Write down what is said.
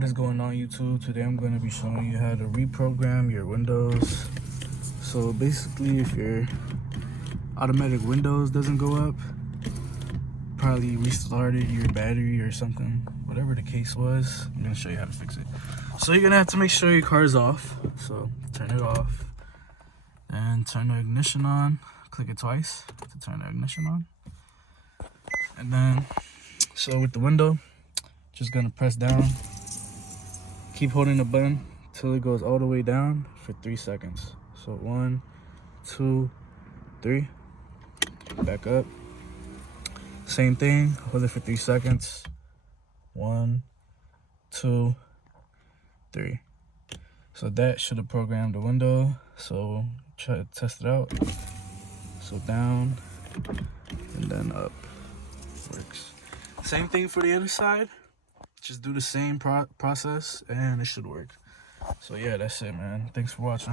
What is going on, YouTube? Today I'm going to be showing you how to reprogram your windows. So basically, if your automatic windows doesn't go up, probably restarted your battery or something, whatever the case was, I'm going to show you how to fix it. So you're going to have to make sure your car is off. So turn it off and turn the ignition on. Click it twice to turn the ignition on. And then, so with the window, just going to press down. Keep holding the button till it goes all the way down for 3 seconds. So 1, 2, 3. Back up. Same thing. Hold it for 3 seconds. 1, 2, 3. So that should have programmed the window. So try to test it out. So down and then up. Works. Same thing for the other side. Just do the same process and it should work. So yeah, that's it, man. Thanks for watching.